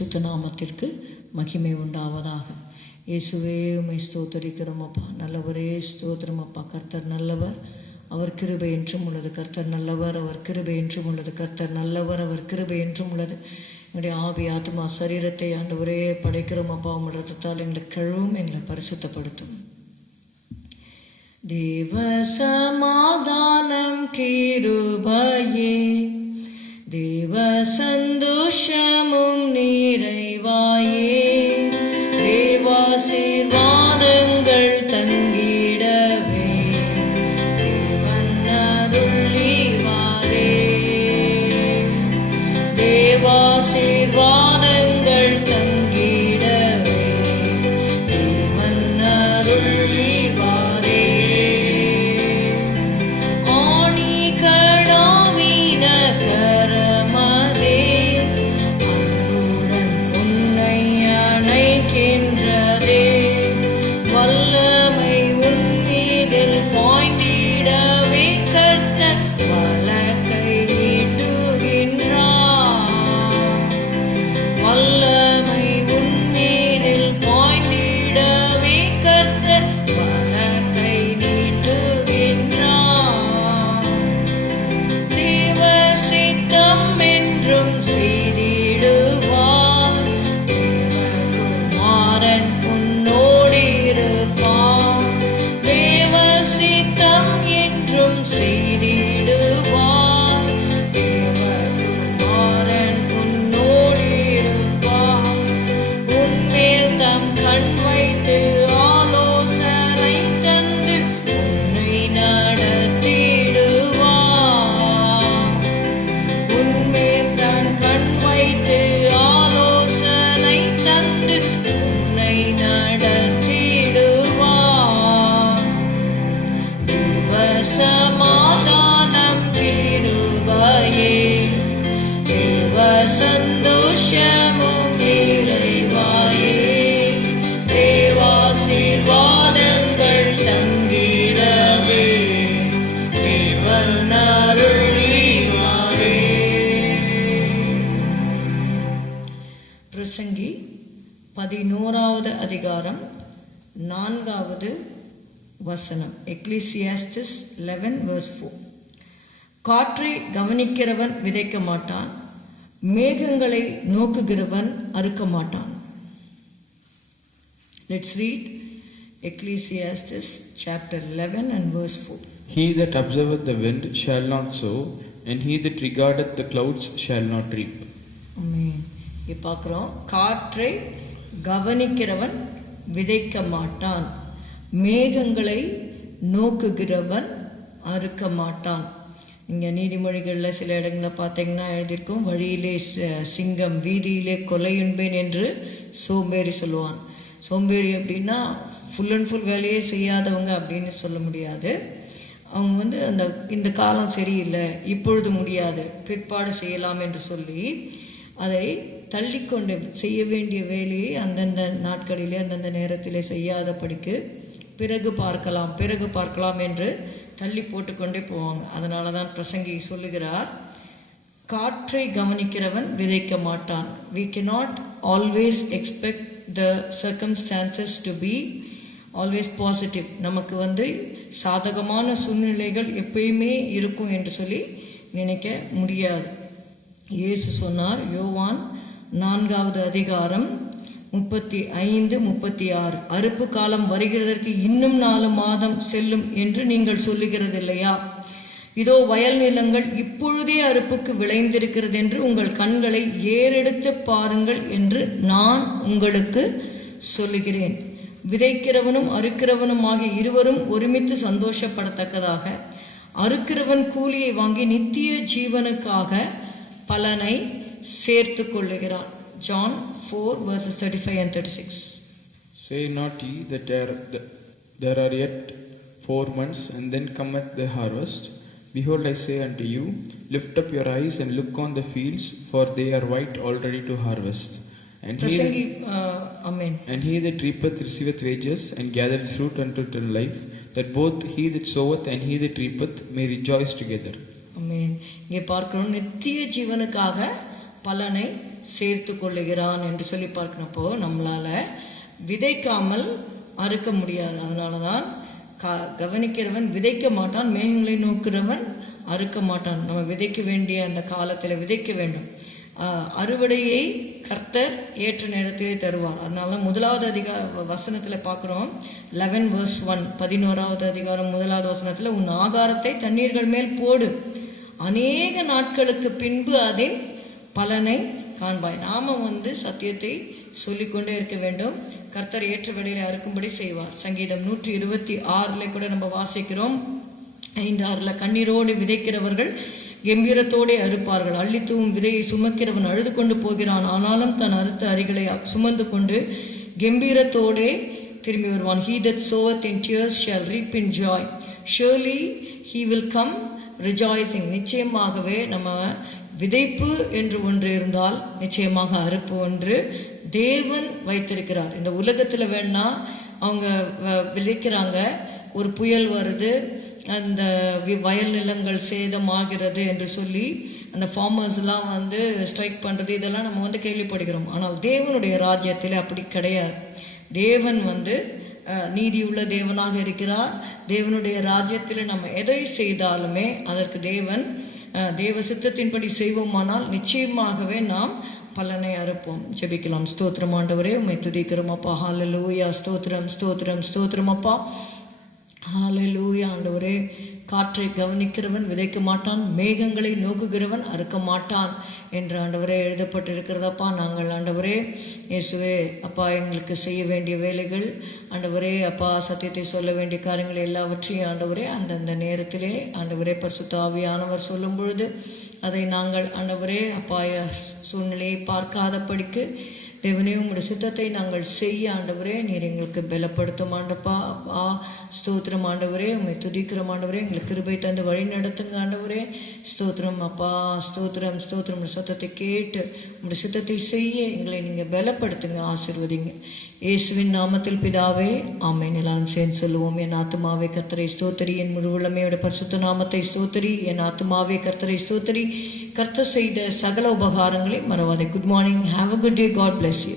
பரிசுத்த நாமத்திற்கு மகிமை உண்டாவதாக. இயேசுவே உம்மை ஸ்தோத்தரிக்கிறோம் அப்பா. நல்லவரே ஸ்தோத்திரம் அப்பா. கர்த்தர் நல்லவர், அவர் கிருபை என்றும் உள்ளது. கர்த்தர் நல்லவர், அவர் கிருபை என்றும் உள்ளது. கர்த்தர் நல்லவர், அவர் கிருபை என்றும் உள்ளது. எங்களுடைய ஆவி ஆத்மா சரீரத்தை ஆண்டவரே படைக்கிறோம் அப்பா. உம்முடைய ரத்தத்தால் எங்களை கழுவும், எங்களை பரிசுத்தப்படுத்தும். தேவ சமாதானம் கிருபையே, தேவ சந்தோஷமும் நிறைவாயே, தேவாசீர்வாதங்கள் தங்கிடவே தேவன் அருளிவாரே. தேவாசீர்வாதங்கள் தங்கிடவே தேவன் அருளிவாரே. ஆணி கடாவின கரமதே அன்புடன் உன்னை அணைக்கின்றதே. வல்லமை உன் மீதில் பாய்ந்திடவே கர்த்தர் வலக்கை நீட்டுகின்றார். வல்லமை உன் மீதில் பாய்ந்திடவே கர்த்தர் வலக்கை நீட்டுகின்றார். தேவ சித்தம் என்றும் செய்திடுவார். தேவகுமாரன் உன்னோடிருப்பார். தேவ சித்தம் என்றும் செய்திடுவார். தேவகுமாரன் உன்னோடிருப்பார். உன்மேல் தம் கண் வைத்து ஆலோசனை தந்து உன்னை நடத்திடுவார். உன்மேல் தன் கண் வைத்து ஆலோசனை தந்து உன்னை நடத்திடுவார். தேவ சமாதானம் கிருபையே, தேவ சந்தோஷமும் நிறைவாயே, தேவாசீர்வாதங்கள் தங்கிடவே தேவன் அருளிவாரே. பிரசங்கி 11வது அதிகாரம் 4வது வசனம். எக்லீசியாஸ்டிஸ் 11:4. காற்றை கவனிக்கிறவன் விதைக்க மாட்டான், மேகங்களை நோக்குகிறவன் அறுக்க மாட்டான். Let's read Ecclesiastes chapter 11 and verse 4. He that observeth the wind shall not sow, and he that regardeth the clouds shall not reap. Amen. இங்க பார்க்கிறோம், காற்றை கவனிக்கிறவன் விதைக்க மாட்டான், மேகங்களை நோக்குகிறவன் அறுக்க மாட்டான். இங்க நீதிமொழிகளில் சில இடங்களில் பார்த்தீங்கன்னா எழுதியிருக்கும், வழியிலே சிங்கம் வீதியிலே கொலையுண்பேன் என்று சோம்பேறி சொல்லுவான். சோம்பேறி அப்படின்னா ஃபுல் அண்ட் ஃபுல் வேலையே செய்யாதவங்க அப்படின்னு சொல்ல முடியாது. அவங்க இந்த காலம் சரியில்லை, இப்பொழுது முடியாது, பிற்பாடு செய்யலாம் என்று சொல்லி அதை தள்ளிக்கொண்டு செய்ய வேண்டிய வேலையை அந்தந்த நாட்களிலே அந்தந்த நேரத்திலே செய்யாதபடிக்கு பிறகு பார்க்கலாம் என்று தள்ளி போட்டுக்கொண்டே போவாங்க. அதனால தான் பிரசங்கி சொல்லுகிறார், காற்றை கவனிக்கிறவன் விதைக்க மாட்டான். We cannot always expect the circumstances to be always positive. நமக்கு சாதகமான சூழ்நிலைகள் எப்பயுமே இருக்கும் என்று சொல்லி நினைக்க முடியாது. இயேசு சொன்னார், யோவான் 4வது அதிகாரம் 35-36, அறுப்பு காலம் வருகிறதற்கு இன்னும் 4 மாதம் செல்லும் என்று நீங்கள் சொல்லுகிறதில்லையா? இதோ வயல் நிலங்கள் இப்பொழுதே அறுப்புக்கு விளைந்திருக்கிறது என்று உங்கள் கண்களை ஏறெடுத்து பாருங்கள் என்று நான் உங்களுக்கு சொல்லுகிறேன். விதைக்கிறவனும் அறுக்கிறவனும் ஆகிய இருவரும் ஒருமித்து சந்தோஷப்படத்தக்கதாக அறுக்கிறவன் கூலியை வாங்கி நித்திய ஜீவனுக்காக பலனை சேர்த்து கொள்ளுகிறான். John 4:35 and 36. Say not ye that there are yet 4 months, and then cometh the harvest? Behold, I say unto you, lift up your eyes and look on the fields, for they are white already to harvest. And he that reapeth receiveth wages, and gathereth fruit unto eternal life, that both he that soweth and he that reapeth may rejoice together. Amen. இங்கே பார்க்கிறோம், நித்திய ஜீவனுக்காக பலனை சேர்த்து கொள்ளுகிறான் என்று சொல்லி பார்க்கிறப்போ நம்மளால விதைக்காமல் அறுக்க முடியாது. அதனாலதான் கவனிக்கிறவன் விதைக்க மாட்டான், மேகங்களை நோக்கிறவன் அறுக்க மாட்டான். நம்ம விதைக்க வேண்டிய அந்த காலத்தில் விதைக்க வேண்டும். அறுவடையை கர்த்தர் ஏற்ற நேரத்திலே தருவார். அதனால முதலாவது வசனத்தில் பார்க்குறோம், 11:1, 11வது அதிகாரம் 1வது வசனத்தில், உன் ஆகாரத்தை தண்ணீர்கள் மேல் போடு, அநேக நாட்களுக்கு பின்பு அதன் பலனை காண்பாய். நாம சத்தியத்தை சொல்லிக்கொண்டே இருக்க வேண்டும். கர்த்தர் ஏற்ற வேளையிலே அறுக்கும்படி செய்வார். சங்கீதம் 126 கூட நம்ம வாசிக்கிறோம், 5:6, கண்ணீரோடு விதைக்கிறவர்கள் கம்பீரத்தோடே அறுப்பார்கள். அள்ளித்தூவும் விதையை சுமக்கிறவன் அழுது கொண்டு போகிறான், ஆனாலும் தன் அறுத்த அரிகளை சுமந்து கொண்டு கம்பீரத்தோடே திரும்பி வருவான். He that soweth in tears shall reap in joy. Surely he will come rejoicing. நிச்சயமாகவே நம்ம விதைப்பு என்று ஒன்று இருந்தால் நிச்சயமாக அறுப்பு ஒன்று தேவன் வைத்திருக்கிறார். இந்த உலகத்துல வேணா அவங்க விதைக்கிறாங்க, ஒரு புயல் வருது, அந்த வயல் நிலங்கள் சேதமாகிறது என்று சொல்லி அந்த ஃபார்மர்ஸ் எல்லாம் ஸ்ட்ரைக் பண்றது, இதெல்லாம் நம்ம கேள்விப்படுகிறோம். ஆனால் தேவனுடைய ராஜ்யத்தில் அப்படி கிடையாது. தேவன் நீதியுள்ள தேவனாக இருக்கிறார். தேவனுடைய ராஜ்யத்தில் நம்ம எதை செய்தாலுமே அதற்கு தேவ சித்தத்தின்படி செய்வோமானால் நிச்சயமாகவே நாம் பலனை அறுப்போம். ஜெபிக்கலாம். ஸ்தோத்திரம் ஆண்டவரே, உம்மை துதிக்கிறோம் அப்பா. ஹல்லேலூயா. ஸ்தோத்திரம் ஸ்தோத்திரம் ஸ்தோத்திரம் அப்பா. ஹல்லேலூயா. ஆண்டவரே, காற்றை கவனிக்கிறவன் விதைக்க மாட்டான், மேகங்களை நோக்குகிறவன் அறுக்க மாட்டான் என்று ஆண்டவரே எழுதப்பட்டிருக்கிறதப்பா. நாங்கள் ஆண்டவரே இயேசுவே அப்பா, எங்களுக்கு செய்ய வேண்டிய வேலைகள் ஆண்டவரே அப்பா, சத்தியத்தை சொல்ல வேண்டிய காரியங்கள் எல்லாவற்றையும் ஆண்டவரே அந்தந்த நேரத்திலே ஆண்டவரே பரிசுத்த ஆவியானவர் சொல்லும் பொழுது அதை நாங்கள் ஆண்டவரே அப்பா சூழ்நிலையை பார்க்காதபடிக்கு தேவனே உம்முடைய சித்தத்தை நாங்கள் செய்ய ஆண்டவரே நீர் எங்களுக்கு பலப்படுத்தும் ஆண்டப்பா. அப்பா ஸ்தோத்திரம் ஆண்டவரே, உம்மை துதிக்கிறோம் ஆண்டவரே, எங்களுக்கு கிருபை தந்து வழி நடத்துங்க ஆண்டவரே. ஸ்தோத்திரம் அப்பா, ஸ்தோத்திரம் ஸ்தோத்திரம். சத்தத்தை கேட்டு உம்முடைய சித்தத்தை செய்ய எங்களை நீங்க பலப்படுத்துங்க, ஆசீர்வதிங்க. இயேசுவின் நாமத்தில் பிதாவே, ஆமென். எல்லாரும் சேர்ந்து சொல்லுவோம். என் ஆத்துமாவே கர்த்தரை ஸ்தோத்திரி, என் முழு உள்ளமையோட பரிசுத்த நாமத்தை ஸ்தோத்திரி. என் ஆத்துமாவே கர்த்தரை ஸ்தோத்திரி, கர்த்தர் செய்த சகல உபகாரங்களை மறவாதே. Good morning. Have a good day. God bless you.